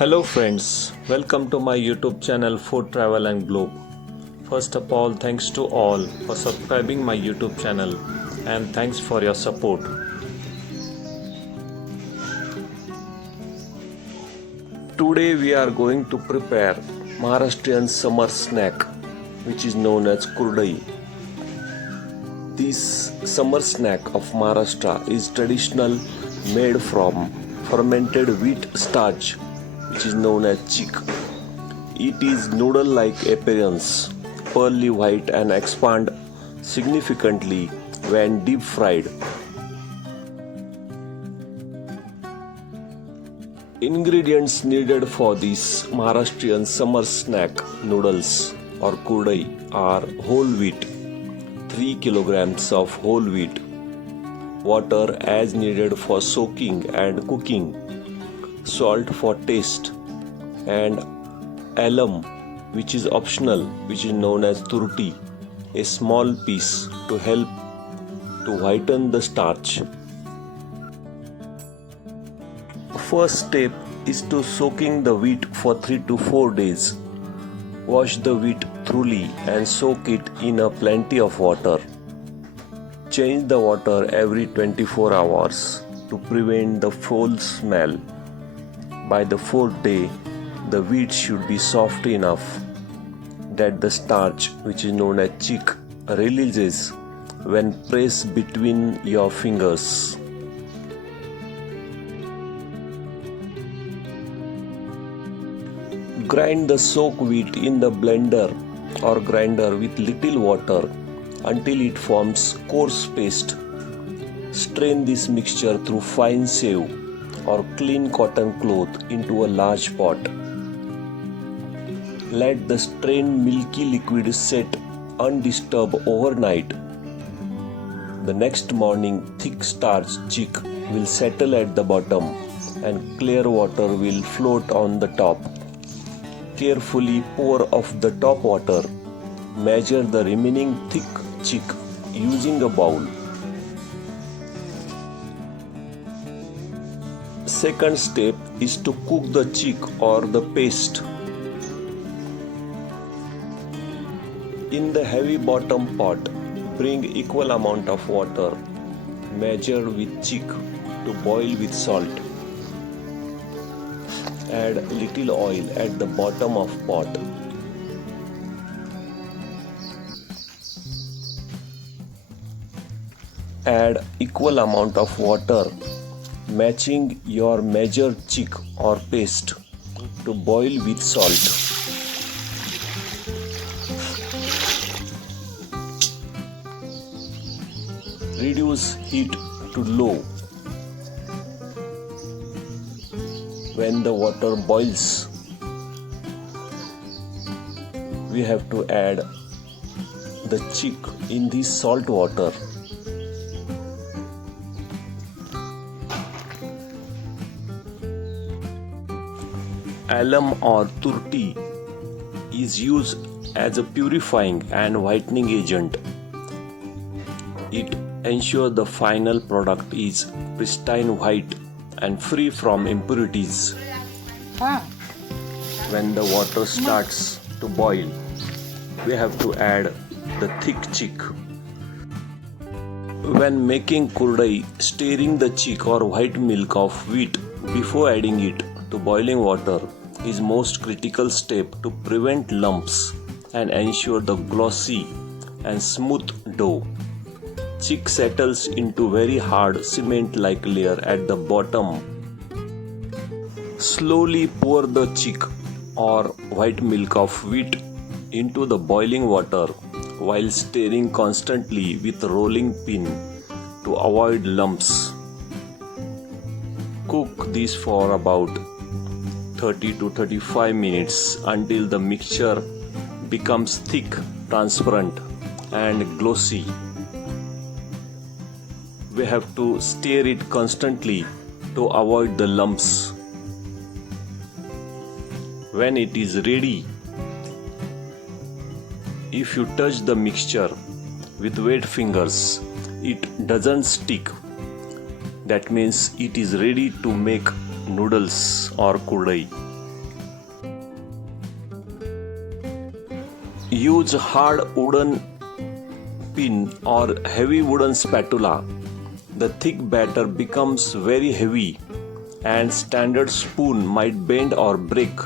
Hello friends, welcome to my YouTube channel Food Travel and Globe. First of all, thanks to all for subscribing my YouTube channel and thanks for your support. Today we are going to prepare Maharashtrian summer snack which is known as Kurdai. This summer snack of Maharashtra is traditional, made from fermented wheat starch which is known as chick. It is noodle-like appearance, pearly white and expand significantly when deep fried. Ingredients needed for this Maharashtrian summer snack noodles or kurdai are whole wheat, 3 kilograms of whole wheat, water as needed for soaking and cooking, salt for taste, and alum which is optional, which is known as turti, a small piece to help to whiten the starch. First step is to soaking the wheat for 3 to 4 days. Wash the wheat thoroughly and soak it in a plenty of water. Change the water every 24 hours to prevent the foul smell. By the 4th day, the wheat should be soft enough that the starch, which is known as chick, releases when pressed between your fingers. Grind the soaked wheat in the blender or grinder with little water until it forms coarse paste. Strain this mixture through fine sieve or clean cotton cloth into a large pot. Let the strained milky liquid set undisturbed overnight. The next morning, thick starch chick will settle at the bottom and clear water will float on the top. Carefully pour off the top water. Measure the remaining thick chick using a bowl. Second step is to cook the chick or the paste. In the heavy bottom pot, bring equal amount of water measured with chick to boil with salt. Add little oil at the bottom of pot. Add equal amount of water matching your measured chick or paste to boil with salt. Reduce heat to low. When the water boils, we have to add the chick in this salt water. Alum or turti is used as a purifying and whitening agent. It ensures the final product is pristine white and free from impurities. When the water starts to boil, we have to add the thick chick. When making kurdai, stirring the chick or white milk of wheat before adding it to boiling water is most critical step to prevent lumps and ensure the glossy and smooth dough. Chick settles into very hard cement-like layer at the bottom. Slowly pour the chick or white milk of wheat into the boiling water while stirring constantly with rolling pin to avoid lumps. Cook this for about 30 to 35 minutes until the mixture becomes thick, transparent and glossy. We have to stir it constantly to avoid the lumps. When it is ready, if you touch the mixture with wet fingers, it doesn't stick. That means it is ready to make noodles or kurdai. Use hard wooden pin or heavy wooden spatula. The thick batter becomes very heavy and standard spoon might bend or break.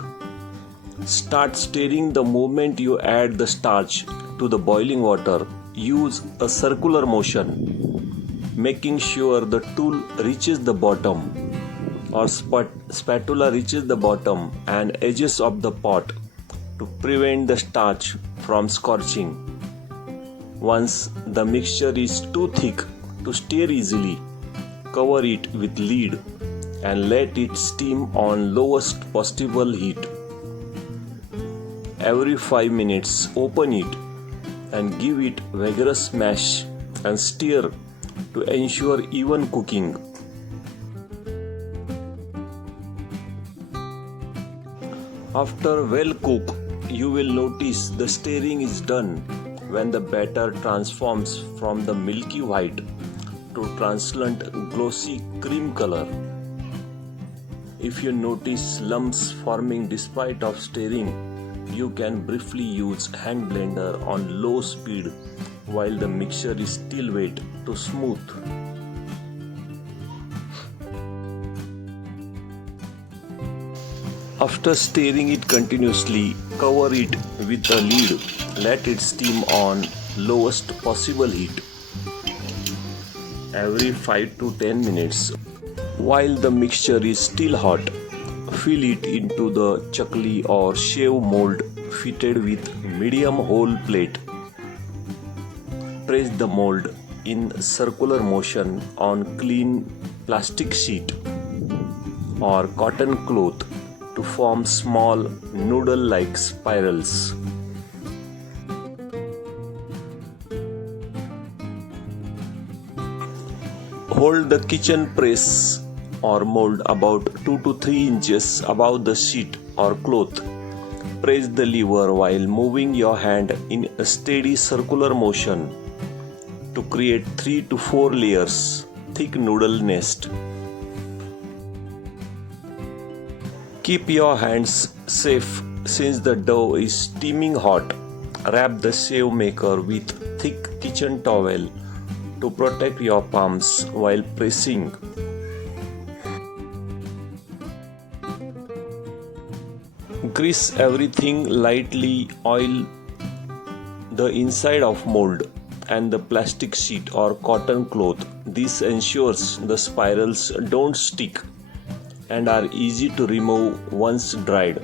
Start stirring the moment you add the starch to the boiling water. Use a circular motion, making sure the tool reaches the bottom or spatula reaches the bottom and edges of the pot to prevent the starch from scorching. Once the mixture is too thick to stir easily, cover it with lid and let it steam on lowest possible heat. Every 5 minutes open it and give it vigorous mash and stir to ensure even cooking. After well cooked, you will notice the stirring is done when the batter transforms from the milky white to translucent glossy cream color. If you notice lumps forming despite of stirring, you can briefly use hand blender on low speed while the mixture is still wet to smooth. After stirring it continuously, cover it with a lid. Let it steam on lowest possible heat. Every 5 to 10 minutes, while the mixture is still hot, fill it into the chakli or shev mold fitted with medium hole plate. Press the mold in circular motion on clean plastic sheet or cotton cloth to form small noodle-like spirals. Hold the kitchen press or mold about 2 to 3 inches above the sheet or cloth. Press the lever while moving your hand in a steady circular motion to create 3 to 4 layers thick noodle nest. Keep your hands safe since the dough is steaming hot. Wrap the shev maker with thick kitchen towel to protect your palms while pressing. Grease everything lightly, oil the inside of mold and the plastic sheet or cotton cloth. This ensures the spirals don't stick and are easy to remove once dried.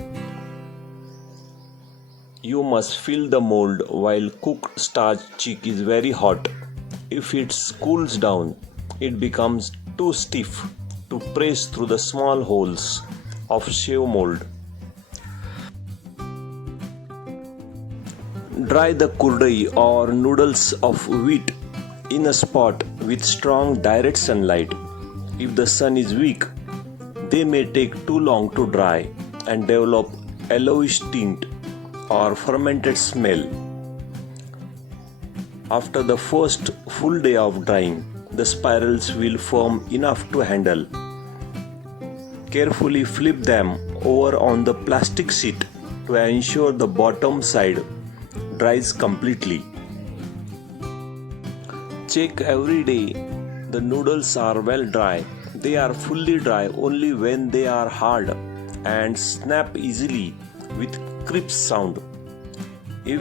You must fill the mold while cooked starch chick is very hot. If it cools down, it becomes too stiff to press through the small holes of shev mold. Dry the kurdai or noodles of wheat in a spot with strong direct sunlight. If the sun is weak, they may take too long to dry and develop yellowish tint or fermented smell. After the first full day of drying, the spirals will firm enough to handle. Carefully flip them over on the plastic sheet to ensure the bottom side dries completely. Check every day the noodles are well dry. They are fully dry only when they are hard and snap easily with crisp sound. If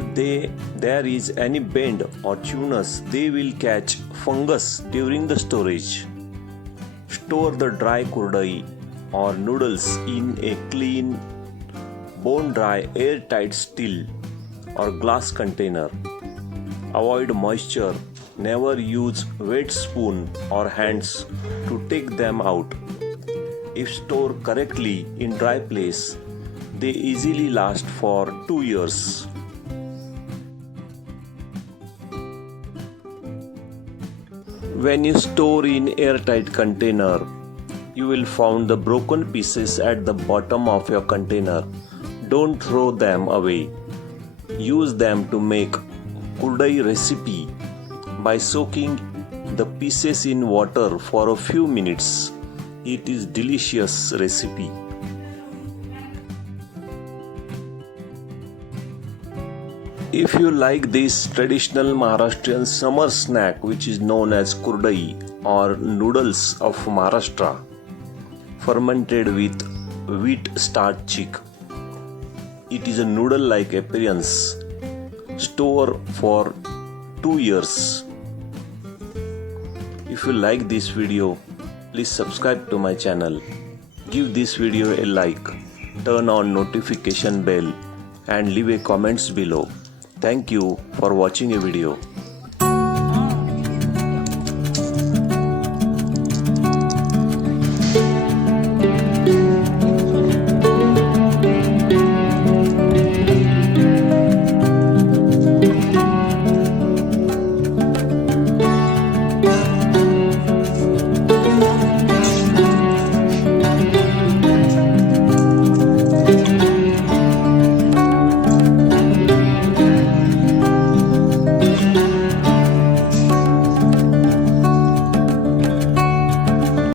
there is any bend or chewiness, they will catch fungus during the storage. Store the dry kurdai or noodles in a clean, bone-dry, airtight steel or glass container. Avoid moisture. Never use wet spoon or hands to take them out. If stored correctly in dry place, they easily last for 2 years. When you store in airtight container, you will find the broken pieces at the bottom of your container. Don't throw them away. Use them to make Kurdai recipe by soaking the pieces in water for a few minutes. It is delicious recipe. If you like this traditional Maharashtrian summer snack which is known as Kurdai or Noodles of Maharashtra, fermented with wheat starch chick. It is a noodle-like appearance. Store for 2 years. If you like this video, please subscribe to my channel. Give this video a like. Turn on notification bell and leave a comments below. Thank you for watching a video.